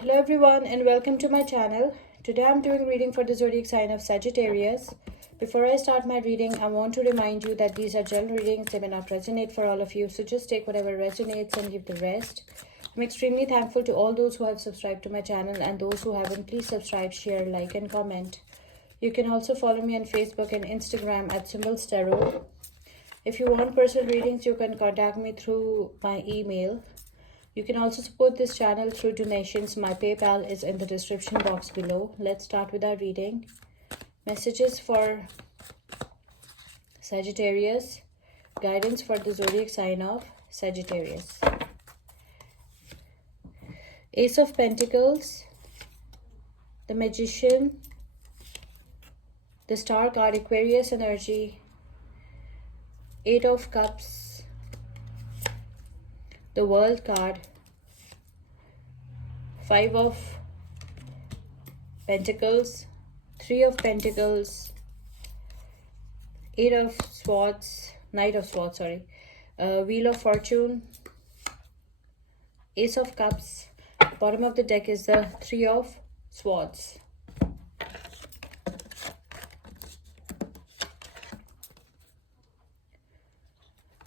Hello everyone and welcome to my channel. Today I'm doing reading for the zodiac sign of Sagittarius. Before I start my reading, I want to remind you that these are general readings. They may not resonate for all of you, so just take whatever resonates and leave the rest. I'm extremely thankful to all those who have subscribed to my channel, and those who haven't, please subscribe, share, like and comment. You can also follow me on Facebook and Instagram at Symbols Tarot. If you want personal readings, you can contact me through my email. You can also support this channel through donations. My PayPal is in the description box below. Let's start with our reading. Messages for Sagittarius. Guidance for the zodiac sign of Sagittarius. Ace of Pentacles. The Magician. The Star card, Aquarius energy. Eight of Cups. The World card. Five of Pentacles. Three of Pentacles. Eight of Swords. Knight of Swords, sorry. Wheel of Fortune. Ace of Cups. Bottom of the deck is the Three of Swords.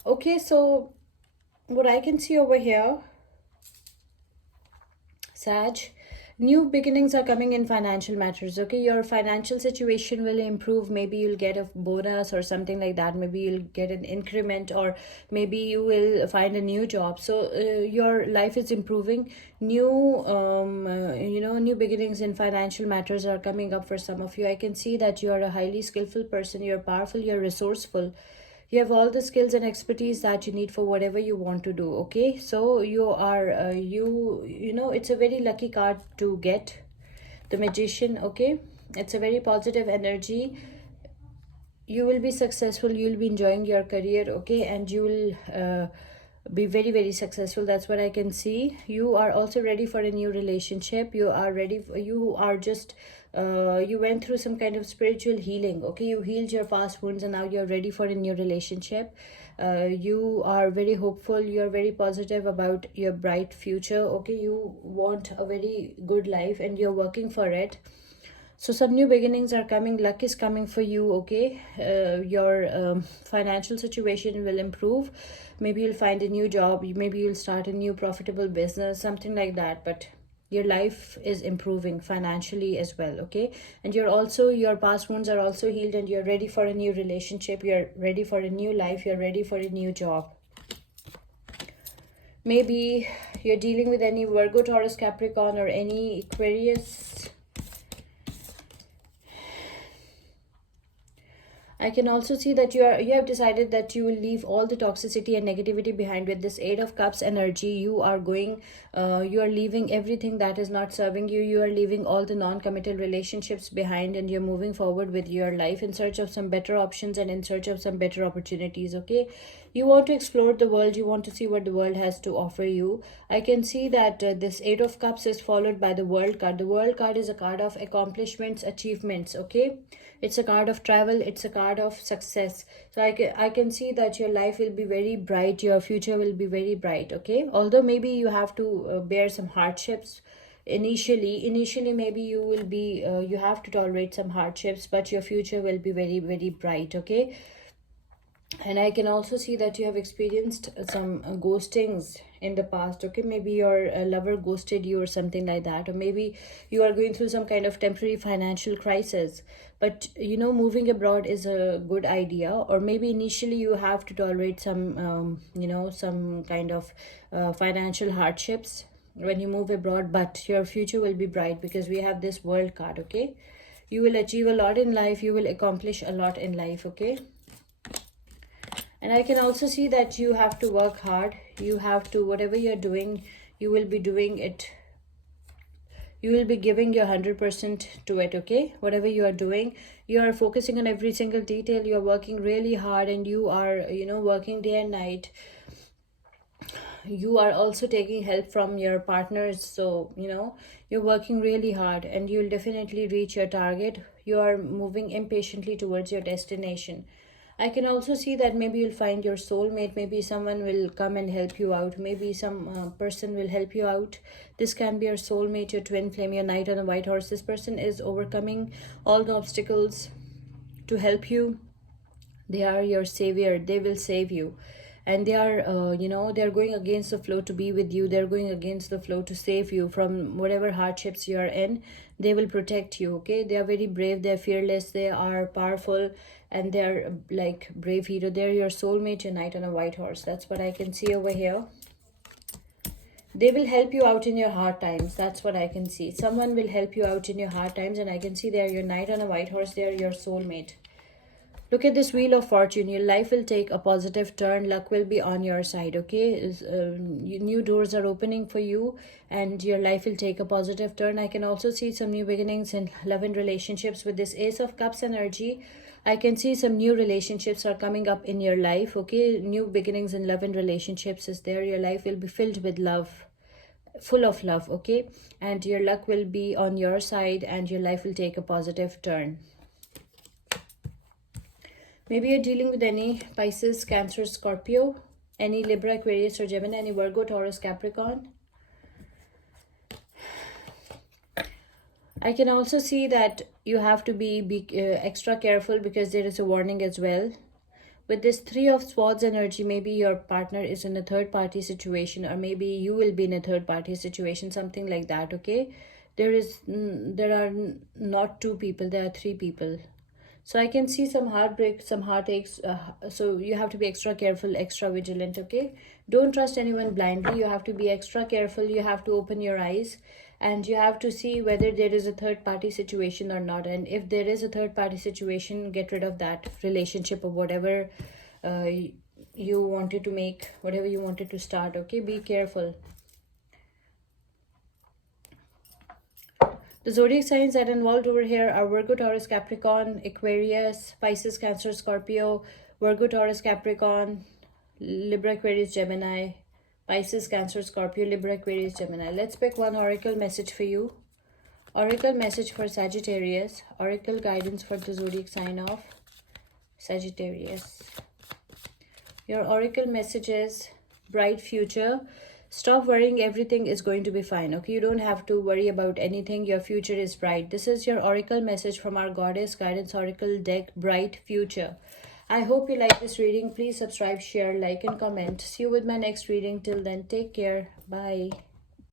Okay, so what I can see over here, Sag, new beginnings are coming in financial matters. Okay, your financial situation will improve. Maybe you'll get a bonus or something like that. Maybe you'll get an increment, or maybe you will find a new job. So your life is improving. New new beginnings in financial matters are coming up for some of you. I can see that you are a highly skillful person. You're powerful, you're resourceful. You have all the skills and expertise that you need for whatever you want to do. Okay, so you are it's a very lucky card to get, the Magician. Okay, it's a very positive energy. You will be successful, you'll be enjoying your career. Okay, and you will be very successful. That's what I can see. You are also ready for a new relationship. You are ready for, you are just you went through some kind of spiritual healing. Okay, you healed your past wounds and now you're ready for a new relationship. You are very hopeful, you're very positive about your bright future. Okay, you want a very good life and you're working for it. So some new beginnings are coming. Luck is coming for you. Okay, your financial situation will improve. Maybe you'll find a new job, maybe you'll start a new profitable business, something like that. But your life is improving financially as well. Okay, and your past wounds are also healed, and you're ready for a new relationship, you're ready for a new life, you're ready for a new job. Maybe you're dealing with any Virgo, Taurus, Capricorn, or any Aquarius. I can also see that you have decided that you will leave all the toxicity and negativity behind. With this Eight of Cups energy, you are leaving everything that is not serving you. You are leaving all the non-committal relationships behind, and you're moving forward with your life in search of some better options and in search of some better opportunities. Okay, you want to explore the world, you want to see what the world has to offer you. I can see that this Eight of Cups is followed by the World card. The World card is a card of accomplishments, achievements. Okay, it's a card of travel, it's a card of success. So I can see that your life will be very bright, your future will be very bright. Okay, although maybe you have to bear some hardships initially. Maybe you will be you have to tolerate some hardships, but your future will be very bright. Okay, and I can also see that you have experienced some ghostings in the past. Okay, maybe your lover ghosted you or something like that, or maybe you are going through some kind of temporary financial crisis. But moving abroad is a good idea. Or maybe initially you have to tolerate some some kind of financial hardships when you move abroad, but your future will be bright because we have this World card. Okay, you will achieve a lot in life, you will accomplish a lot in life. Okay, and I can also see that you have to work hard. You have to, whatever you're doing, you will be doing it. You will be giving your 100% to it. Okay, whatever you are doing, you are focusing on every single detail. You are working really hard, and you are, working day and night. You are also taking help from your partners. So, you're working really hard, and you'll definitely reach your target. You are moving impatiently towards your destination. I can also see that maybe you'll find your soulmate. Maybe someone will come and help you out. Maybe some person will help you out. This can be your soulmate, your twin flame, your knight on a white horse. This person is overcoming all the obstacles to help you. They are your savior. They will save you. And they are, they're going against the flow to be with you. They're going against the flow to save you from whatever hardships you are in. They will protect you, okay? They are very brave. They're fearless. They are powerful. And they're like brave hero. They're your soulmate, your knight on a white horse. That's what I can see over here. They will help you out in your hard times. That's what I can see. Someone will help you out in your hard times. And I can see they're your knight on a white horse. They're your soulmate. Look at this wheel of fortune. Your life will take a positive turn. Luck will be on your side, okay? New doors are opening for you and your life will take a positive turn. I can also see some new beginnings in love and relationships with this Ace of Cups energy. I can see some new relationships are coming up in your life, okay? New beginnings in love and relationships is there. Your life will be filled with love, full of love, okay? And your luck will be on your side and your life will take a positive turn. Maybe you're dealing with any Pisces, Cancer, Scorpio, any Libra, Aquarius, or Gemini, any Virgo, Taurus, Capricorn. I can also see that you have to be extra careful because there is a warning as well. With this Three of Swords energy, maybe your partner is in a third-party situation, or maybe you will be in a third-party situation, something like that, okay? There are not two people, there are three people. So I can see some heartbreak, some heartaches. So you have to be extra careful, extra vigilant, okay? Don't trust anyone blindly. You have to be extra careful. You have to open your eyes and you have to see whether there is a third party situation or not. And if there is a third party situation, get rid of that relationship or whatever you wanted to make, whatever you wanted to start, okay? Be careful. The zodiac signs that are involved over here are Virgo, Taurus, Capricorn, Aquarius, Pisces, Cancer, Scorpio, Virgo, Taurus, Capricorn, Libra, Aquarius, Gemini, Pisces, Cancer, Scorpio, Libra, Aquarius, Gemini. Let's pick one oracle message for you. Oracle message for Sagittarius. Oracle guidance for the zodiac sign of Sagittarius. Your oracle message is bright future. Stop worrying, everything is going to be fine, okay? You don't have to worry about anything. Your future is bright. This is your oracle message from our Goddess Guidance Oracle deck, Bright Future. I hope you like this reading. Please subscribe, share, like, and comment. See you with my next reading. Till then, take care. Bye.